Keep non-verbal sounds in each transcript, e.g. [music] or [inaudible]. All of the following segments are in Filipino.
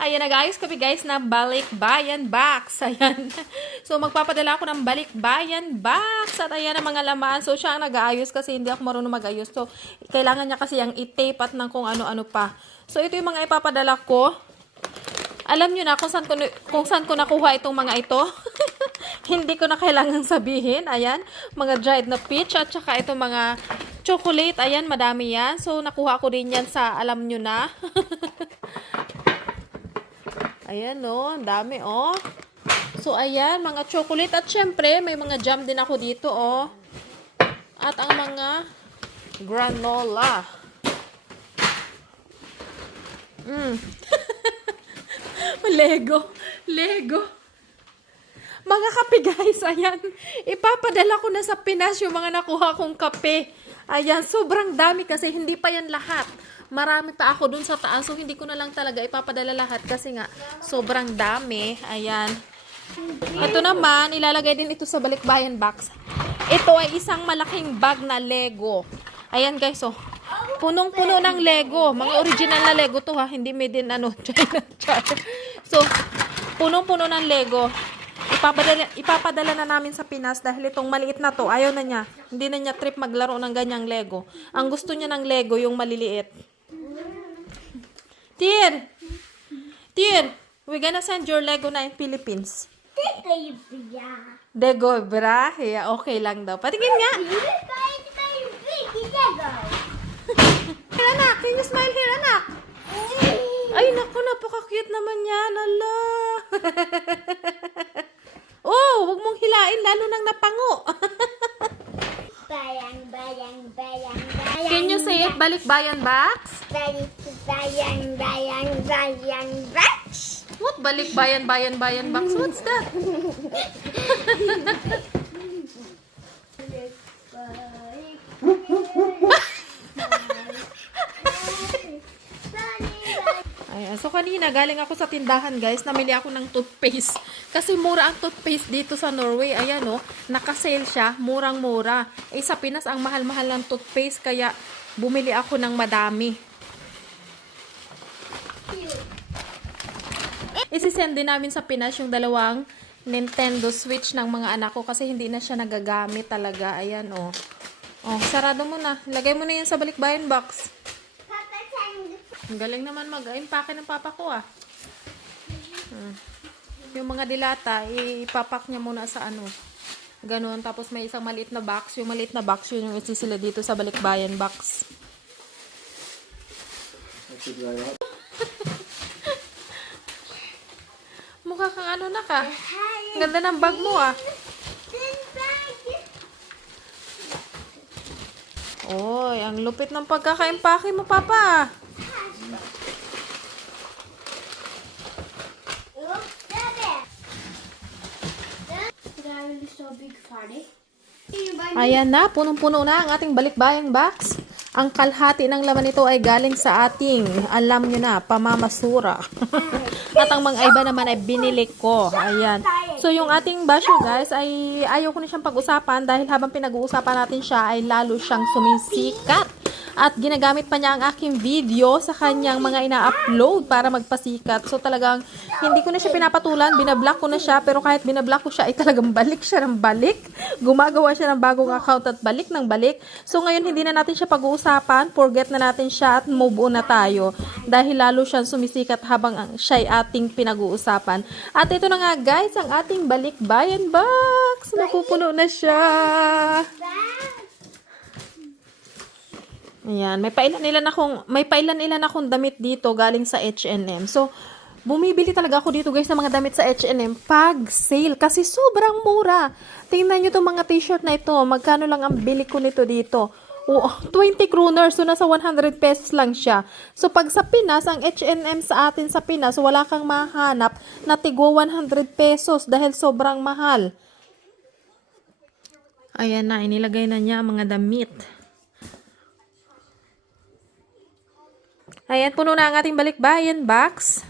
Ayan, nag-ayos kami guys ng balikbayan box. Ayan. So, magpapadala ako ng balikbayan box. At ayan ang mga laman. So, siya ang nag-aayos kasi hindi ako marunong mag-ayos. So, kailangan niya kasi yung i-tape at ng kung ano-ano pa. So, ito yung mga ipapadala ko. Alam nyo na kung saan ko, kung saan ko nakuha itong mga ito. [laughs] hindi ko na kailangang sabihin. Ayan, mga dried na peach at saka itong mga chocolate. Ayan, madami yan. So, nakuha ko din yan sa alam nyo na. [laughs] Ayan, no. Ang dami, oh. So, ayan, mga chocolate. At syempre, may mga jam din ako dito, oh. At ang mga granola. Mm. [laughs] Lego. Lego. Mga kape, guys. Ayan. Ipapadala ko na sa Pinas yung mga nakuha kong kape. Ayan. Sobrang dami kasi hindi pa yan lahat. Marami pa ako dun sa taas. So, hindi ko na lang talaga ipapadala lahat kasi nga sobrang dami. Ayan. Ito naman, ilalagay din ito sa balikbayan box. Ito ay isang malaking bag na Lego. Ayan guys, oh. Punong-puno ng Lego. Mga original na Lego to ha. Hindi made in ano, China. [laughs] China. So, punong-puno ng Lego. Ipapadala, ipapadala na namin sa Pinas dahil itong maliit na to, ayaw na niya. Hindi na niya trip maglaro ng ganyang Lego. Ang gusto niya ng Lego, yung maliliit. Tir! Tir! We're gonna send your Lego na in Philippines. Lego, bra? Yeah, okay lang daw. Patingin nga. [laughs] Here, anak. Can you smile here, anak? Ay, naku, napaka-cute naman yan. Ala. [laughs] oh, wag mong hilain, lalo nang napango. Bayang, [laughs] bayang, bayang, bayang. Can you say it, balikbayan box? Bayang, bayang, bayang, bayang, bayang. What balikbayan, bayan, bayan box? What's that? Ayan. So, kanina, galing ako sa tindahan, guys. Namili ako ng toothpaste. Kasi mura ang toothpaste dito sa Norway. Ayan, oh. Nakasale siya. Murang-mura. Eh, sa Pinas, ang mahal-mahal ng toothpaste. Kaya, bumili ako ng madami. Isisend din namin sa Pinas yung dalawang Nintendo Switch ng mga anak ko kasi hindi na siya nagagamit talaga. Ayan, oh. Oh, sarado mo na. Lagay mo na yan sa balikbayan box. Ang galing naman mag-impake ng papa ko ah. Hmm. Yung mga dilata, ipapak niya muna sa ano. Ganon. Tapos may isang maliit na box. Yung maliit na box, yun yung isisila dito sa balikbayan box. Mukha kang ano na ka. Ang Ganda ng bag mo ah. Oy, ang lupit ng pagkakaimpake mo, papa. Ayan na, punong-puno na ang ating balikbayang box. Ang kalhati ng laman nito ay galing sa ating, alam nyo na, pamamasura. [laughs] At ang mga iba naman ay binili ko. Ayan. So, yung ating basher, guys, ay ayaw ko na siyang pag-usapan dahil habang pinag-uusapan natin siya ay lalo siyang sumisikat. At ginagamit pa niya ang aking video sa kanyang mga ina-upload para magpasikat. So talagang hindi ko na siya pinapatulan, binablock ko na siya. Pero kahit binablock ko siya, ay talagang [laughs] balik siya ng balik. Gumagawa siya ng bagong account at balik ng balik. So ngayon hindi na natin siya pag-uusapan, forget na natin siya at move on na tayo. Dahil lalo siyang sumisikat habang ang siya ay ating pinag-uusapan. At ito na nga guys, ang ating balikbayan box. Napupuno na siya. Ayan, may pailan ilan akong may pailan ilan akong damit dito galing sa H&M. So, bumibili talaga ako dito guys ng mga damit sa H&M pag sale kasi sobrang mura. Tingnan niyo tong mga t-shirt na ito. Magkano lang ang bili ko nito dito? Oh, [laughs] 20 kroners. So, nasa 100 pesos lang siya. So, pag sa Pinas, ang H&M sa atin sa Pinas, wala kang mahanap na tigwa 100 pesos dahil sobrang mahal. Ayan na, inilagay na niya ang mga damit. Ayan, puno na ang ating balikbayan box.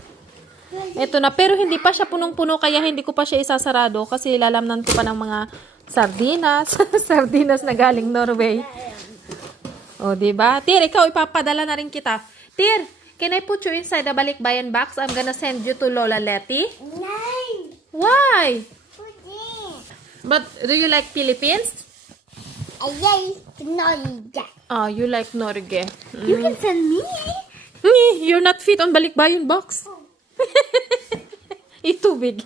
Ito na, pero hindi pa siya punong-puno kaya hindi ko pa siya isasarado kasi lalamnan ko pa ng mga sardinas. [laughs] sardinas na galing Norway. O, di ba? Tir, ikaw ipapadala na rin kita. Tir, Can I put you inside the balikbayan box? I'm gonna send you to Lola Letty. Nine. Why? But do you like Philippines? Ayay. Knowledge. Oh, you like Norge. You can send me. You're not fit on balikbayan box. [laughs] Ito big.